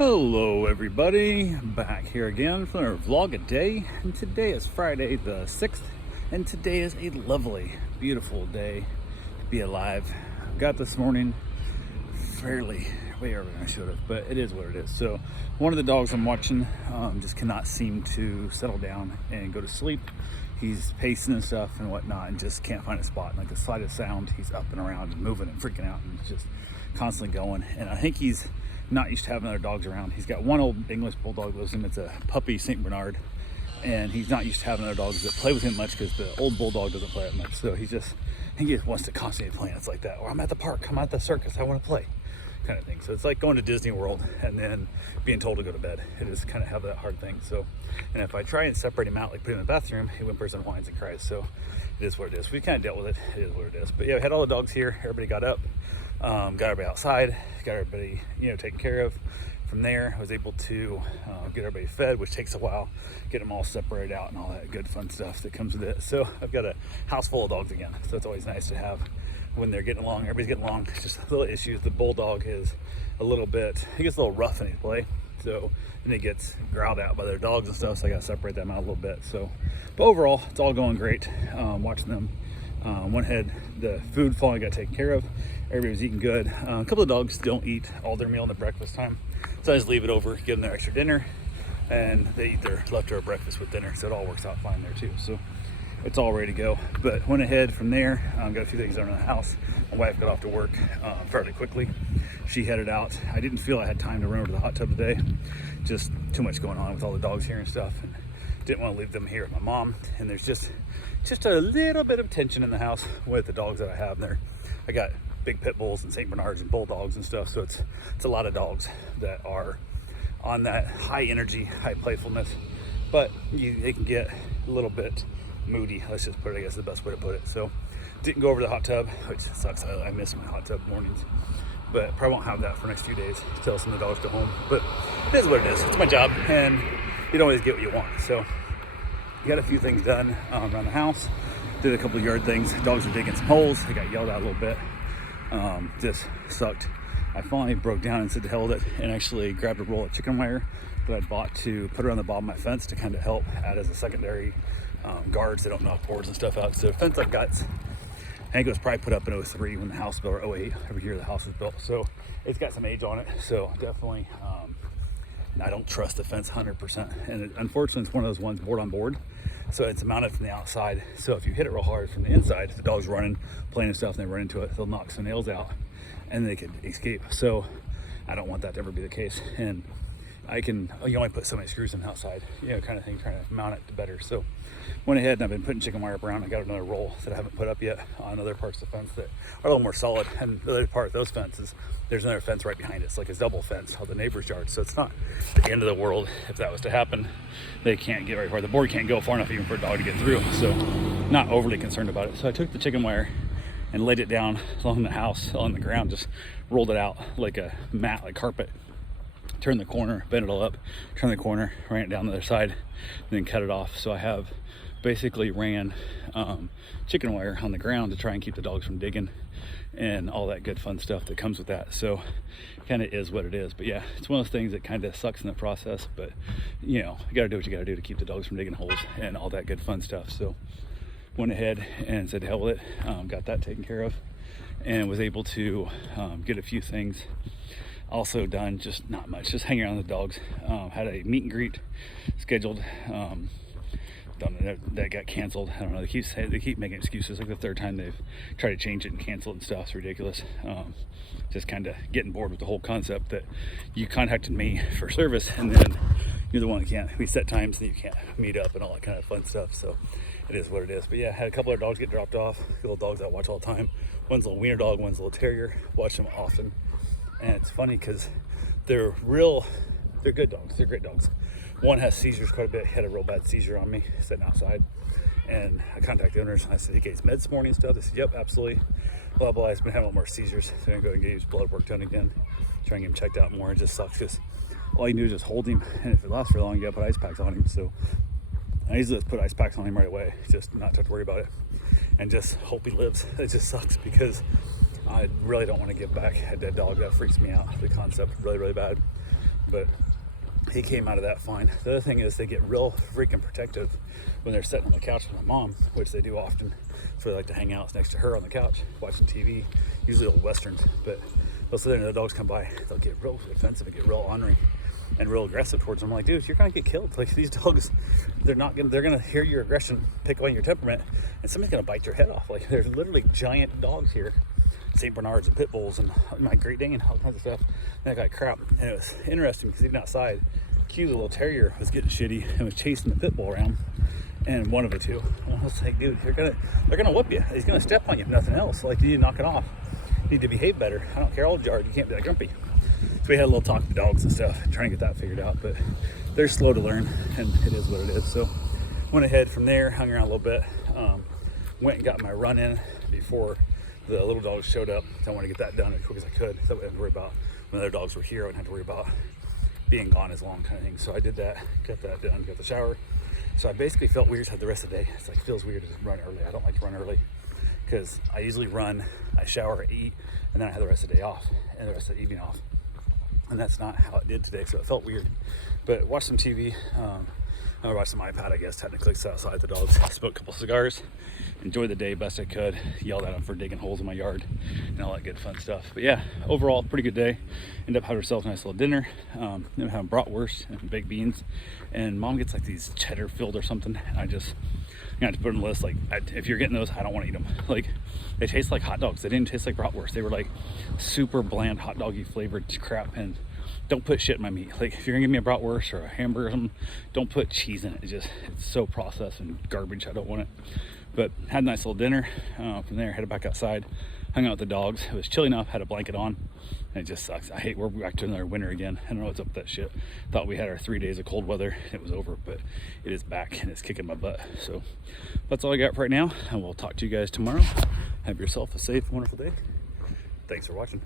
Hello everybody, back here again for our vlog a day, and today is Friday the 6th, and today is a lovely, beautiful day to be alive. Got this morning fairly way earlier than I should have, but it is what it is. So one of the dogs I'm watching just cannot seem to settle down and go to sleep. He's pacing and stuff and whatnot and just can't find a spot. Like the slightest sound, he's up and around and moving and freaking out and just constantly going. And I think he's not used to having other dogs around. He's got one old English bulldog with him. It's a puppy St. Bernard, and he's not used to having other dogs that play with him much because the old bulldog doesn't play that much. So he just wants to constantly play. It's like that. Or I'm at the park, I'm at the circus, I want to play, kind of thing. So it's like going to Disney World and then being told to go to bed. It is kind of have that hard thing. So, and if I try and separate him out, like put him in the bathroom, he whimpers and whines and cries. So it is what it is. We kind of dealt with it. It is what it is. But yeah, we had all the dogs here. Everybody got up. Got everybody outside, got everybody, taken care of. From there, I was able to get everybody fed, which takes a while, get them all separated out and all that good fun stuff that comes with it. So I've got a house full of dogs again. So it's always nice to have when they're getting along. Everybody's getting along. It's just little issues. The bulldog is he gets a little rough in his play. So, and he gets growled at by their dogs and stuff. So I got to separate them out a little bit. So, but overall, it's all going great. Watching them. One had the food finally got taken care of. Everybody was eating good. A couple of dogs don't eat all their meal in the breakfast time, so I just leave it over, give them their extra dinner, and they eat their leftover breakfast with dinner. So it all works out fine there too. So it's all ready to go. But went ahead from there. Got a few things done around the house. My wife got off to work fairly quickly. She headed out. I didn't feel I had time to run over to the hot tub today. Just too much going on with all the dogs here and stuff, and didn't want to leave them here with my mom. And there's just a little bit of tension in the house with the dogs that I have there. I got big pit bulls and St. Bernards and bulldogs and stuff, so it's a lot of dogs that are on that high energy, high playfulness, but they can get a little bit moody. Let's just put it, I guess, the best way to put it. So didn't go over to the hot tub, which sucks. I miss my hot tub mornings, but probably won't have that for the next few days until some of the dogs go home. But it is what it is. It's my job, and you don't always get what you want. So got a few things done around the house. Did a couple of yard things. Dogs were digging some holes. They got yelled at a little bit. Just sucked. I finally broke down and said to hell with it, and actually grabbed a roll of chicken wire that I bought to put around the bottom of my fence to kind of help add as a secondary guards. They don't knock boards and stuff out. So the fence I've got, I think it was probably put up in 03 when the house was built, or 08, every year the house was built. So it's got some age on it. So definitely, I don't trust the fence 100%. And unfortunately, it's one of those ones board on board. So it's mounted from the outside. So if you hit it real hard from the inside, if the dog's running, playing and stuff, and they run into it, they'll knock some nails out and they could escape. So I don't want that to ever be the case. And you only put so many screws in the outside, kind of thing, trying to mount it better. So went ahead and I've been putting chicken wire up around. I got another roll that I haven't put up yet on other parts of the fence that are a little more solid. And the other part of those fences, there's another fence right behind it. It's like a double fence of the neighbor's yard. So it's not the end of the world if that was to happen. They can't get very far. The board can't go far enough even for a dog to get through. So not overly concerned about it. So I took the chicken wire and laid it down along the house on the ground, just rolled it out like a mat, like carpet. Turn the corner, bend it all up, turn the corner, ran it down the other side, and then cut it off. So I have basically ran chicken wire on the ground to try and keep the dogs from digging and all that good fun stuff that comes with that. So kind of is what it is. But yeah, it's one of those things that kind of sucks in the process, but you gotta do what you gotta do to keep the dogs from digging holes and all that good fun stuff. So went ahead and said, hell with it, got that taken care of, and was able to get a few things also done, just not much, just hanging around the dogs. Had a meet and greet scheduled, that got canceled. I don't know, they keep making excuses. Like the third time they've tried to change it and cancel it and stuff. It's ridiculous. Just kind of getting bored with the whole concept that you contacted me for service and then you're the one that we set times that you can't meet up and all that kind of fun stuff. So it is what it is. But yeah, had a couple of dogs get dropped off, little dogs I watch all the time. One's a little wiener dog, one's a little terrier. Watch them often. And it's funny because they're good dogs. They're great dogs. One has seizures quite a bit. He had a real bad seizure on me sitting outside. And I contacted the owners. I said, he gets meds this morning and stuff. They said, yep, absolutely. Blah, blah. He's been having a lot more seizures. So I'm going to go and get his blood work done again. Try and get him checked out more. It just sucks because all you do is just hold him. And if it lasts for long, you got to put ice packs on him. So I usually just put ice packs on him right away. Just not have to worry about it. And just hope he lives. It just sucks because I really don't want to give back a dead dog. That freaks me out. The concept really, really bad. but he came out of that fine. The other thing is they get real freaking protective when they're sitting on the couch with my mom, which they do often. So they like to hang out next to her on the couch watching TV, usually old westerns. But they'll sit there and the dogs come by, they'll get real offensive and get real ornery and real aggressive towards them. I'm like, dude, you're gonna get killed. Like, these dogs, they're gonna hear your aggression, pick on your temperament, and somebody's gonna bite your head off. Like, there's literally giant dogs here, St. Bernards and pit bulls and my Great Dane and all kinds of stuff. And I got crap, and it was interesting because even outside, Q, the little terrier, was getting shitty and was chasing the pit bull around, and one of the two. And I was like, dude, they're gonna whoop you. He's gonna step on you if nothing else. Like, you need to knock it off. You need to behave better. I don't care how old you are, you can't be that grumpy. So we had a little talk with the dogs and stuff, trying to get that figured out, but they're slow to learn, and it is what it is. So went ahead from there, hung around a little bit, went and got my run in before the little dogs showed up. So I wanted to get that done as quick as I could, so I didn't have to worry about when the other dogs were here. I wouldn't have to worry about being gone as long, kind of thing. So I did that, got that done, got the shower. So I basically felt weird the rest of the day. It's like, it feels weird to run early. I don't like to run early because I usually run, I shower, eat, and then I have the rest of the day off and the rest of the evening off. And that's not how it did today, so it felt weird. But watched some TV, I watched some iPad, I guess, technically, so outside the dogs. Smoked a couple cigars, enjoyed the day best I could, yelled at them for digging holes in my yard, and all that good fun stuff. But yeah, overall, pretty good day. Ended up having herself a nice little dinner. Ended up having bratwurst and baked beans. And mom gets like these cheddar filled or something, and I just, you know, to put on the list, like, if you're getting those, I don't want to eat them. Like, they taste like hot dogs. They didn't taste like bratwurst. They were like super bland hot doggy flavored crap. And don't put shit in my meat. Like, if you're gonna give me a bratwurst or a hamburger or something, don't put cheese in it. It's so processed and garbage. I don't want it. But had a nice little dinner. From there, headed back outside, hung out with the dogs. It was chilly enough, had a blanket on, and it just sucks. I hate we're back to another winter again. I don't know what's up with that shit. Thought we had our 3 days of cold weather and it was over, but it is back and it's kicking my butt. So that's all I got for right now, and we'll talk to you guys tomorrow. Have yourself a safe, wonderful day. Thanks for watching.